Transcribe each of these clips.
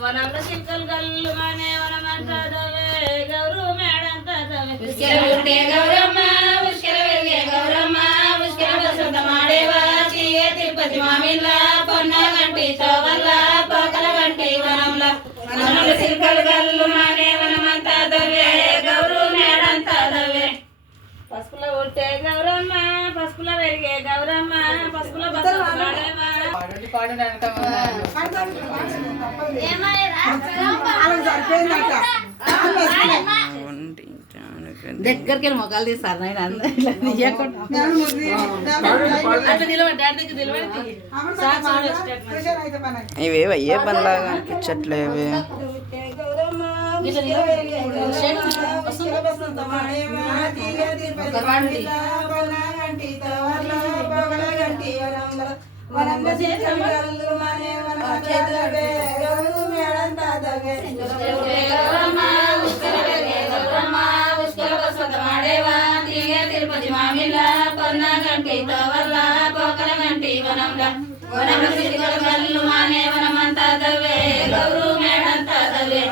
వనంలో చిక్కలు గల్లు మానే వనమంటదవే గౌరు మేడంతదవే గౌరమ్మ ఉష్కల వెలిగే గౌరమ్మ ఉష్కల వసంత మాడేవా తీయే తిరుపతి మామిళ్ళ పొన్న గంటి తోవల్ల పోకల గంటి వనంలో వనంలో చిక్కలు గల్లు మానే వనమంతదవే గౌరు మేడంతదవే పసుపుల ఉట్టే గౌరమ్మ పసుపుల వెలిగే గౌరమ్మ పసుపుల వసంత మాడేవా దగ్గరికి వెళ్ళి మొక్కలు తీస్తారు ఇవేవి అయ్యే పనిలాగా అనిపించట్లేవి వనంలో చేతులు మానే వనంలో చేతులవే గౌరు మేడంతదవే గౌరమ్మ ఉష్కల వెలిగే గౌరమ్మ ఉష్కల వసంత మాడేవా తీగే తిరుపతి మామిళ్ళ పొన్న గంటి తోవల్ల పోకల గంటి వనంలో వనంలో చిరుకలు గల్లు మానే వనమంతదవే గౌరు మేడంతదవే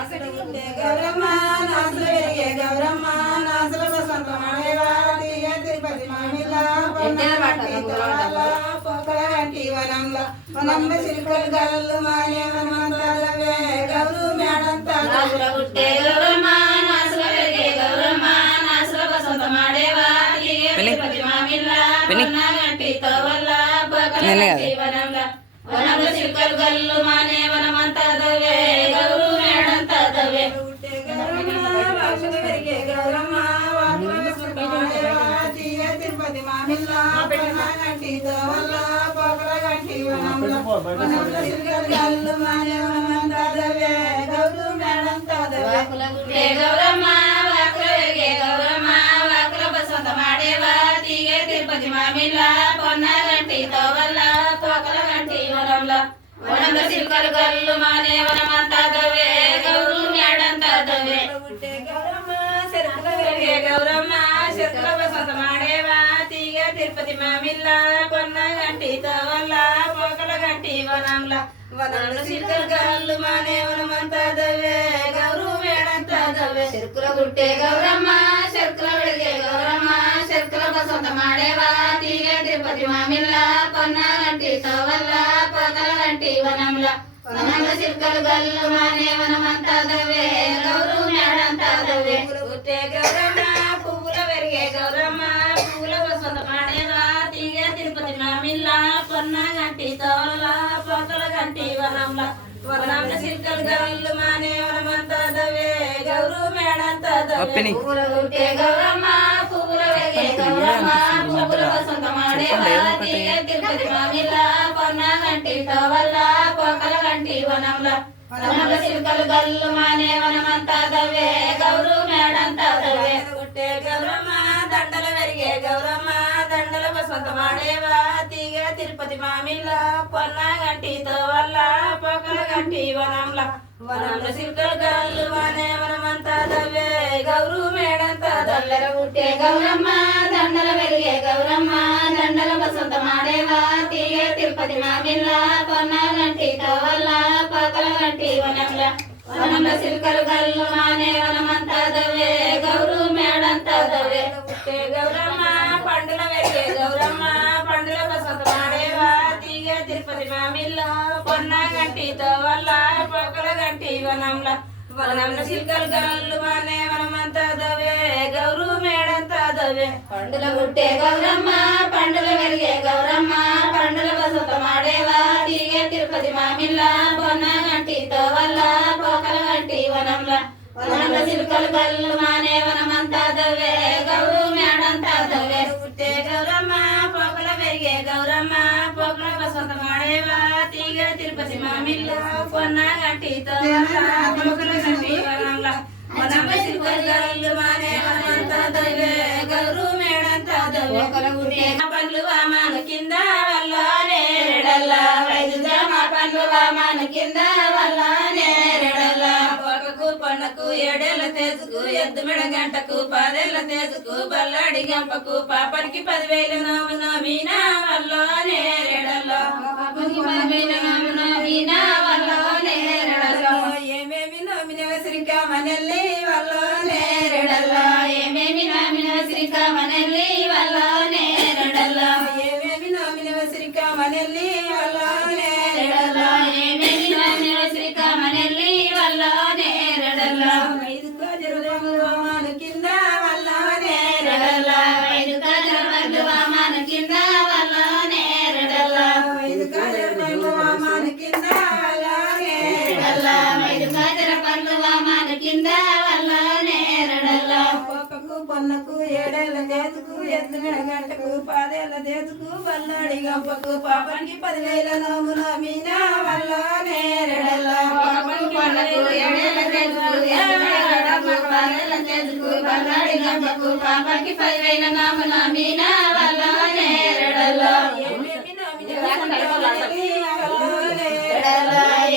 గౌరమ్మ నాసుల వెలిగే గౌరమ్మ నాసుల వసంత మాడేవా తీగే తిరుపతి మామిళ్ళ పొన్న గంటి తోవల్ల పోకల గంటి వనంలో వనంలో చిరుకలు గల్లు మానే వనమంతదవే గౌరు మేడంతదవే ఉట్టే గౌరమ్మ నాసుల వెలిగే గౌరమ్మ నాసుల వసంత మాడేవా తీగే తిరుపతి మామిళ్ళ పొన్న గంటి తోవల్ల పోకల గంటి వనంలో వనంలో చిరుకలు గల్లు మానే వనమంతదవే గౌరు మేడంతదవే ఉట్టే గౌరమ్మ వాసుల వెలిగే గౌరమ్మ వాసుల వసంత మాడేవా తీగే తిరుపతి మామిళ్ళ పొన్న గంటి తోవల్ల పోకల గంటి వనంలో వనంలో చిరుకలు గల్లు మానే వనమంతదవే గౌరు మేడంతదవే ఉట్టే గౌరమ్మ వాకుల వెలిగే గౌరమ్మ వాకుల వసంత మాడేవా తీగే తిరుపతి మామిళ్ళ పొన్న గంటి తోవల్ల పోకల గంటి వనంలో వనంలో చిరుకలు గల్లు మానే వనమంతదవే గౌరు మేడంతదవే ఉట్టే గౌరమ్మ చెరుకుల వెలిగే గౌరమ్మ చెరుకుల వసంత మాడేవా తీగే తిరుపతి మామిళ్ళ పొన్న గంటి తోవల్ల పోకల గంటి వనంలో వనంలో చిరుకలు గల్లు మానే వనమంతదవే గౌరు మేడంతదవే చెరుకుల గుట్టే గౌరమ్మ చెరుకుల వెలిగే గౌరమ్మ చెరుకుల వసంత మాడేవా తీగే తిరుపతి మామిళ్ళ పొన్న గంటి తోవల్ల పోకల గంటి వనంలో వనంలో చిరుకలు గల్లు మానే వనమంతదవే గౌరు మేడంతదవే గుట్టే గౌరమ్మ పువ్వుల వెలిగే గౌరమ్మ పువ్వుల వసంత మాడేవా తీగే తిరుపతి మామిళ్ళ పొన్న గంటి తోవల్ల పోకల గంటి వనంలో వనంలో చిరుకలు గల్లు మానే వనమంతదవే గౌరు మేడంతదవే పువ్వుల గుట్టే గౌరమ్మ పువ్వుల వెలిగే గౌరమ్మ పువ్వుల వసంత మాడేవా తీగే తిరుపతి మామిళ్ళ పొన్న గంటి తోవల్ల పోకల గంటి వనంలో వనంలో చిరుకలు గల్లు మానే వనమంతదవే గౌరు మేడంతదవే గుట్టే గౌరమ్మ దండల వెలిగే గౌరమ్మ దండల వసంత మాడేవా తీగే తిరుపతి మామిళ్ళ పొన్న గంటి తోవల్ల పోకల గంటి వనంలో వనంలో చిరుకలు గల్లు మానే వనమంతదవే గౌరు మేడంతదవే గుట్టే గౌరమ్మ దండల వెలిగే గౌరమ్మ దండల వసంత మాడేవా తీగే తిరుపతి మామిళ్ళ పొన్న గంటి తోవల్ల పోకల గంటి వనంలో వనంలో చిరుకలు గల్లు మానే వనమంతదవే గౌరు మేడంతదవే గుట్టే గౌరమ్మ పండుల వెలిగే గౌరమ్మ పండుల వసంత మాడేవా తీగే తిరుపతి మామిళ్ళ పొన్న గంటి తోవల్ల పోకల గంటి వనంలో వనంలో చిరుకలు గల్లు మానే వనమంతదవే గౌరు మేడంతదవే పండుల గుట్టే గౌరమ్మ పండుల వెలిగే గౌరమ్మ పండుల వసంత మాడేవా తీగే తిరుపతి మామిళ్ళ పొన్న గంటి తోవల్ల పోకల గంటి వనంలో వనంలో చిరుకలు గల్లు మానే వనమంతదవే గౌరు మేడంతదవే గుట్టే గౌరమ్మ పోకల వెలిగే గౌరమ్మ పోకల వసంత మాడేవా తీగే తిరుపతి మామిళ్ళ పొన్న గంటి తోవల్ల పోకల గంటి వనంలో వనంలో చిరుకలు గల్లు మానే వనమంతదవే గౌరు మేడంతదవే ఒకల గుట్టే పండ్లు వామాను కింద వల్లనే రెడల్ల వైదు జామ పండ్లు వామాను కింద వల్లనే రెడల్ల పొగకు పొన్నకు ఏడేళ్ల తేజుకు ఎద్దు మెడ గంటకు 10 ఏళ్ల తేజుకు బల్లాడి గంపకు పాపానికి 10,000 నామున మీనా వల్లో నేరెడల్లో పాపానికి 10,000 నామున మీనా వల్లో నేరెడల్లో ఏమేమి నోమినవ శ్రీకామనెల్లి వల్లో నేరెడల్లో ఏమేమి నోమినవ శ్రీకామనెల్లి వల్లో నేరెడల్లో ఏమేమి నోమినవ శ్రీకామనెల్లి వల్లో నేరెడల్లో ఏమేమి నోమినవ శ్రీకామనెల్లి వల్లో నేరెడల్లో 5 గజరులు వామన కింద వల్లో నేరెడల్లో 5 గజరులు వామన కింద వల్లో నేరెడల్లో 5 గజరులు వామన కింద వల్లో నేరెడల్లో 5 గజరులు వామన కింద వల్లో నేరెడల్లో పాపకు పొన్నకు 7 ఏళ్ల తేజుకు ఎద్దు మెడ గంటకు 10 ఏళ్ల తేజుకు బల్లాడి గంపకు పాపానికి 10,000 నామున మీనా వల్లో నేరెడల్లో పాపానికి పొన్నకు 7 ఏళ్ల తేజుకు ఎద్దు మెడ గంటకు 10 ఏళ్ల తేజుకు బల్లాడి గంపకు పాపానికి 10,000 నామున మీనా వల్లో నేరెడల్లో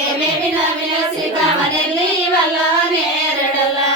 ఏమేమి నామిన శ్రీకామనెల్లి వల్లో నేరెడల్లో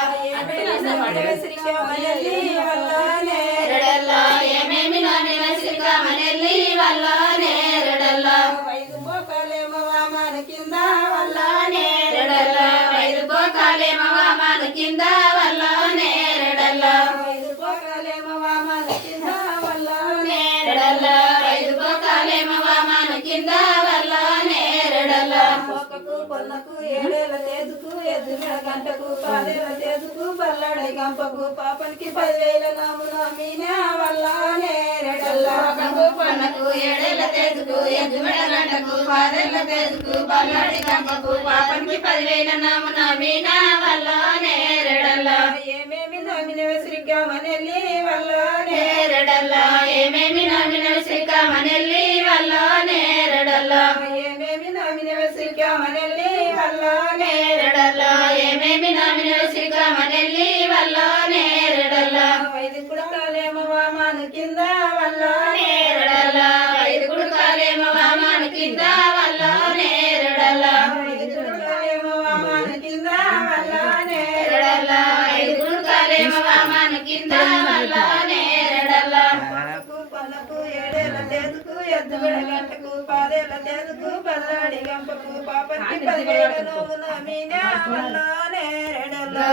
శ్రీకామనెల్లి వల్లో నేరెడల్లో ఏమేమి నామిన శ్రీకామనెల్లి వల్లో నేరెడల్లో 5 పోకాలేమో వామన కింద వల్లో నేరెడల్లో 5 పోకాలేమో వామన కింద వల్లో నేరెడల్లో 5 పోకాలేమో వామన కింద వల్లో నేరెడల్లో 5 పోకాలేమో వామన కింద వల్లో నేరెడల్లో పోకకు పొన్నకు 7 ఏళ్ల తేజుకు ఎద్దు మెడ గంటకు 10 ఏళ్ల తేజుకు బల్లాడి గంపకు పాపానికి 10,000 నామున మీనా వల్లో నేరెడల్లో పోకకు పొన్నకు 7 ఏళ్ల తేజుకు ఎద్దు మెడ గంటకు 10 ఏళ్ల తేజుకు బల్లాడి గంపకు పాపానికి 10,000 నామున మీనా వల్లో నేరెడల్లో ఏమేమి నామినవ శ్రీకామనెల్లి వల్లో నేరెడల్లో ఏమేమి నామినవ శ్రీకామనెల్లి వల్లో నేరెడల్లో ఏమేమి నామినవ శ్రీకామనెల్లి వల్లో నేరెడల్లో ఏమేమి నామినవ శ్రీకామనెల్లి వల్లో నేరెడల్లో 5 కుడకాలేమో వామన కింద వల్లో నేరెడల్లో 5 కుడకాలేమో వామన కింద వల్లో నేరెడల్లో 5 కుడకాలేమో వామన కింద వల్లో నేరెడల్లో 5 కుడకాలేమో వామన కింద వల్లో నేరెడల్లో పొన్నకు 7 ఏళ్ల తేజుకు ఎద్దు మెడ గంటకు 10 ఏళ్ల తేజుకు బల్లాడి గంపకు పాపానికి 10,000 నామున మీనా వల్లో నేరెడల్లో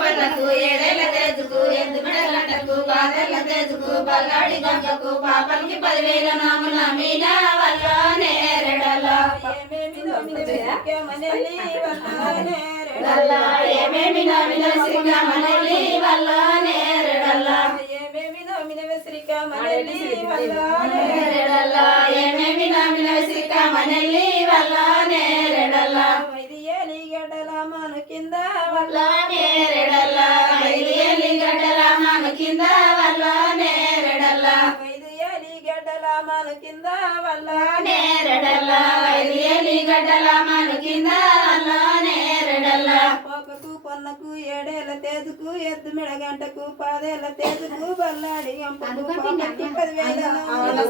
పొన్నకు 7 ఏళ్ల తేజుకు ఎద్దు మెడ గంటకు 10 ఏళ్ల తేజుకు బల్లాడి గంపకు పాపానికి 10,000 నామున మీనా వల్లో నేరెడల్లో ఏమేమి నోమిన శ్రీకామనెల్లి వల్లో నేరెడల్లో ఏమేమి నోమిన శ్రీకామనెల్లి వల్లో నేరెడల్లో ఏమేమి నోమిన శ్రీకామనెల్లి వల్లో నేరెడల్లో ఏమేమి నోమిన శ్రీకామనెల్లి వల్లో నేరెడల్లో 5 ఏలి గడ్డల మన కింద వల్లో నేరెడల్లో 5 ఏలి గడ్డల మన కింద వల్లో నేరెడల్లో 5 ఏలి గడ్డల మన కింద వల్లో నేరెడల్లో 5 ఏలి గడ్డల మన కింద వల్లో నేరెడల్లో పోకకు పొన్నకు 7 ఏళ్ల తేజుకు ఎద్దు మెడ గంటకు 10 ఏళ్ల తేజుకు బల్లాడి గంపకు పాపానికి 10,000 నామున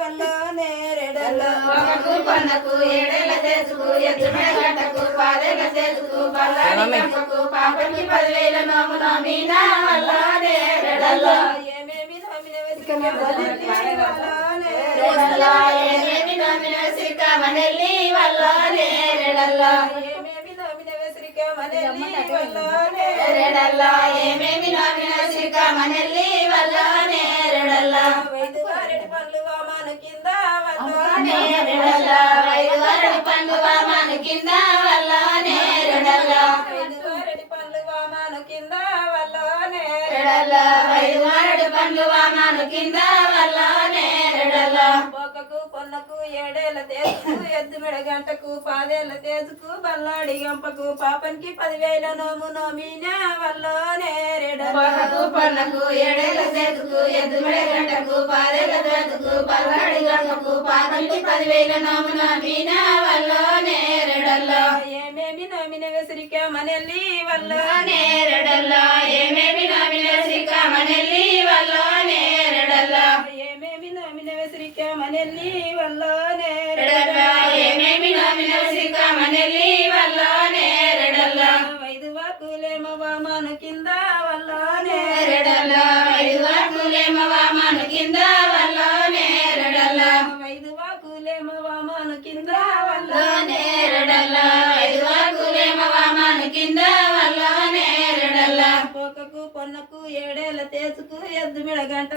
వల్లో నేరెడల్లో పోకకు పొన్నకు 7 ఏళ్ల తేజుకు ఎద్దు మెడ గంటకు 10 ఏళ్ల తేజుకు బల్లాడి గంపకు పాపానికి 10,000 నామున మీనా వల్లో నేరెడల్లో ఏమేమి నామినవ శ్రీకామనెల్లి వల్లో నేరెడల్లో ఏమేమి నామినవ శ్రీకామనెల్లి వల్లో నేరెడల్లో ఏమేమి నామినవ శ్రీకామనెల్లి వల్లో నేరెడల్లో ఏమేమి నామినవ శ్రీకామనెల్లి వల్లో నేరెడల్లో 5 అరటి పండ్లు వామన కింద వల్లో నేరెడల్లో 5 అరటి పండ్లు వామన కింద వల్లో నేరెడల్లో 5 అరటి పండ్లు వామన కింద వల్లో నేరెడల్లో 5 అరటి పండ్లు వామన కింద వల్లో నేరెడల్లో పోకకు పొన్నకు 7 ఏళ్ల తేజుకు ఎద్దు మెడ గంటకు 10 ఏళ్ల తేజుకు బల్లాడి గంపకు పాపానికి 10,000 నామున మీనా వల్లో నేరెడల్లో పోకకు పొన్నకు 7 ఏళ్ల తేజుకు ఎద్దు మెడ గంటకు 10 ఏళ్ల తేజుకు బల్లాడి గంపకు పాపానికి 10,000 నామున మీనా వల్లో నేరెడల్లో ఏమేమి నామినవ శ్రీకామనెల్లి వల్లో నేరెడల్లో ఏమేమి నామినవ శ్రీకామనెల్లి వల్లో నేరెడల్లో ఏమేమి నామినవ శ్రీకామనెల్లి వల్లో నేరెడల్లో ఏమేమి నామినవ శ్రీకామనెల్లి వల్లో నేరెడల్లో 5 వాకులేమో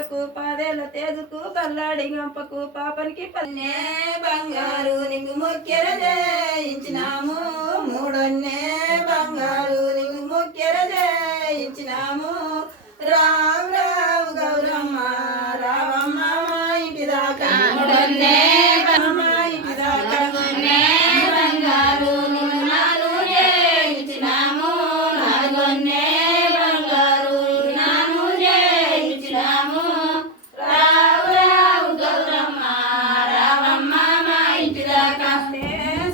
తేజకు పాదేల తేజకు పల్లాడి గంపకు పాపనికి పన్నే బంగారు నీకు మొక్కెర జయించినాము మూడన్నే బంగారు నీకు మొక్కెర జయించినాము రావు రావు గౌరమ్మ రావమ్మ మా ఇంటి దాకా మూడన్నే మా ఇంటి దాకా బంగారు నిన్ను నాను జయించినాము నాలుగొన్నే బంగారు నాను జయించినాము రావు రావు గౌరమ్మ రావమ్మ మా ఇంటి దాకా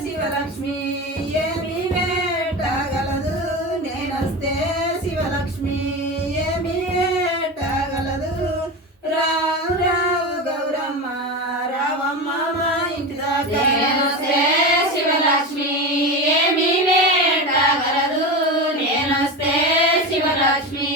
శివలక్ష్మి ఏమి వేటగలదు నేనొస్తే శివలక్ష్మి ఏమి వేటగలదు రావు రావు గౌరమ్మ రావమ్మ మా ఇంటి దాకా శివలక్ష్మి ఏమి వేటగలదు నేనొస్తే శివలక్ష్మి